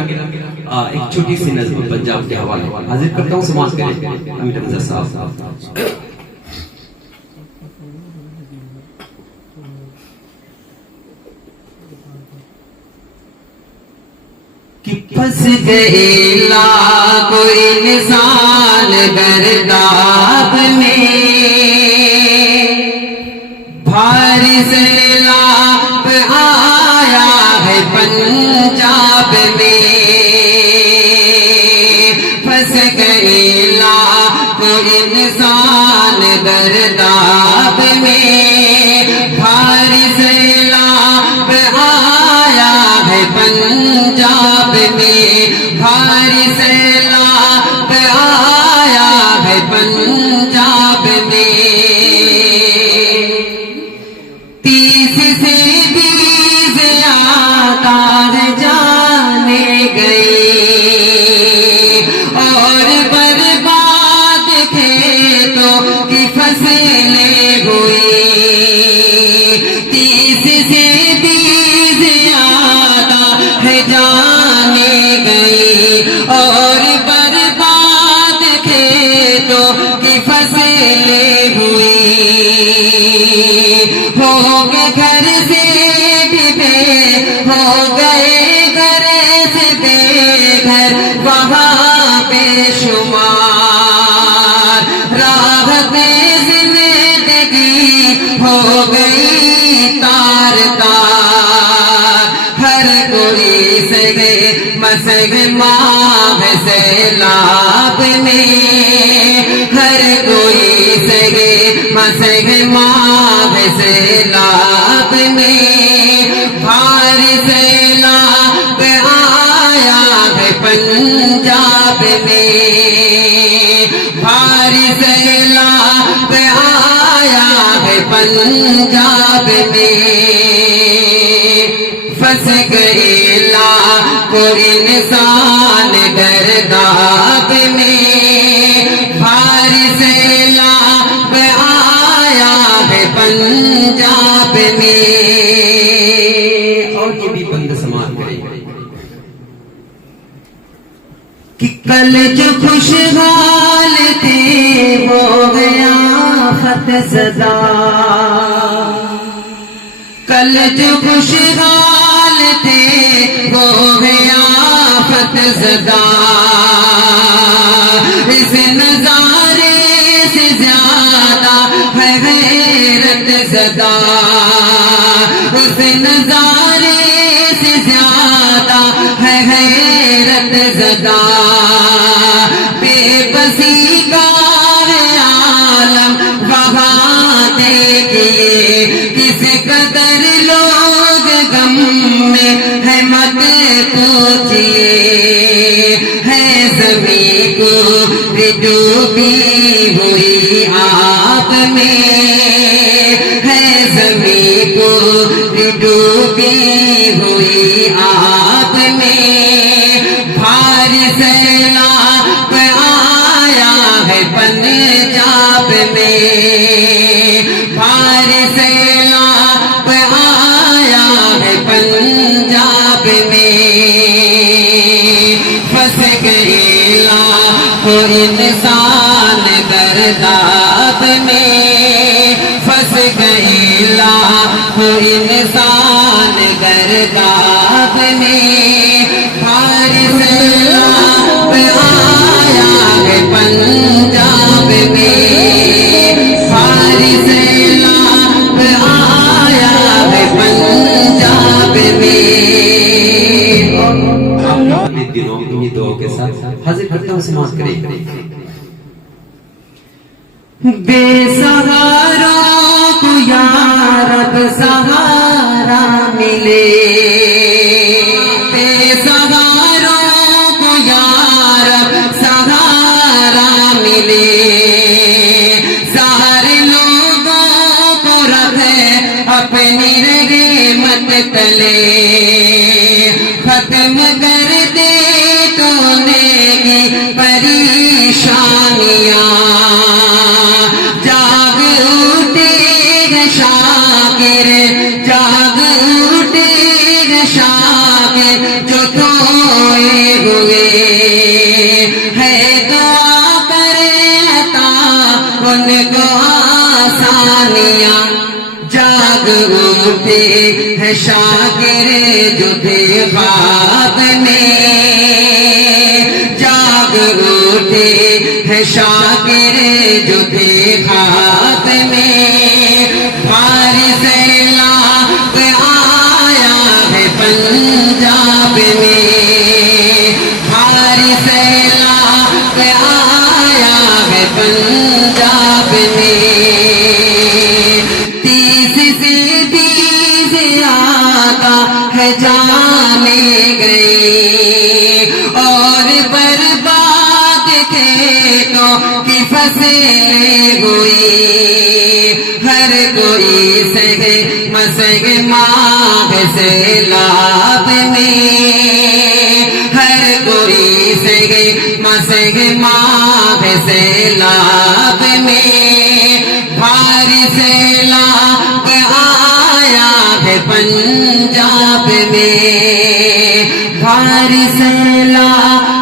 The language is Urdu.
ایک چھوٹی سی نظم پنجاب کے حوالے حاضر کرتا ہوں، سماعت کریں امیر حمزہ صاحب۔ کہ پھنس گئے لاکھوں انسان گرداب میں، بھاری سیلاب آیا ہے پنجاب میں، پھنس گئے لاکھوں انسان گرداب میں، بھاری سیلاب آیا ہے پنجاب میں، بھاری سیلاب آیا ہے پنجاب میں، 30 سے 20 زیادہ جانے گئے، اور برباد کھیتوں کی فصلیں ہوئی، 30 سے 20 زیادہ جانے گئی، اور برباد کھیتوں کی فصلیں ہوئی، ہو گئے گھر سے بھی بے، ہو گئے گھر سے بے گھر وہاں بے شمار، راحت زندگی ہو گئی تار تار، ہر کوئی سگے مسگ ماہ سیلاب میں، ہر کوئی سگے مسگ ماہ سیلاب میں، بھاری سیلاب آیا ہے پنجاب میں، بھاری سیلاب آیا ہے پنجاب میں، پھنس گئے لاکھوں انسان گرداب میں، بھاری سیلاب آیا ہے پنجاب میں۔ اور یہ بھی بند سماعت کریں کہ کل جو خوشحال تھے وہ گیا آفت زدہ، کل جو خوشحال تھے وہ گیا آفت زدہ، اس نظارے سے زیادہ ہے غیرت زدہ، اس نظارے سے زیادہ ہے غیرت زدہ، بے بسی کا ہے عالم وہاں دیکھیے، کس قدر لوگ غم میں ہے مت پوچھئے، ہے زمین کو ڈوبی ہوئی آپ میں، ہے زمین کو ڈوبی ہوئی آپ میں، بھاری سیلاب آیا ہے پنجاب میں، بھاری سیلاب آیا ہے پنجاب میں، پھنس گئے لاکھوں انسان گرداب میں، پھنس گئے لاکھوں انسان گرداب میں، بھاری سیلاب آیا ہے پنجاب میں، بھاری سیلاب آیا ہے پنجاب میں۔ دنوں انہی دعاؤں کے ساتھ حاضر کرتا ہوں، سماعت کریں۔ بے سہاروں کو یا رب سہارا ملے، بے سہاروں کو یا رب سہارا ملے، سارے لوگوں کو رکھے اپنی رحمت تلے، ختم کر دے کونے کی پریشانیاں، جاگ اٹھے گے شاکر، جاگ اٹھے گے شاکر، جو تو ہوئے ہے دعا کرتا ان کو آسانیاں جاگ اٹھے ہے شاکر جو تھے خواب میں جاگ اٹھے ہے شاکر جو تھے خواب میں فارس لاغ آیا ہے پنجاب میں فارس لاغ آیا ہے پنجاب میں 30 سے 30 آقا ہے جانے گئے اور برباد کھیتوں کی فصلیں ہوئی ہر کوئی سگے مسگ ماہ سیلاب میں ہر کوئی سگے مسگ ماہ سیلاب میں فارس لاغ آیا ہے پنجاب میں فارس لاغ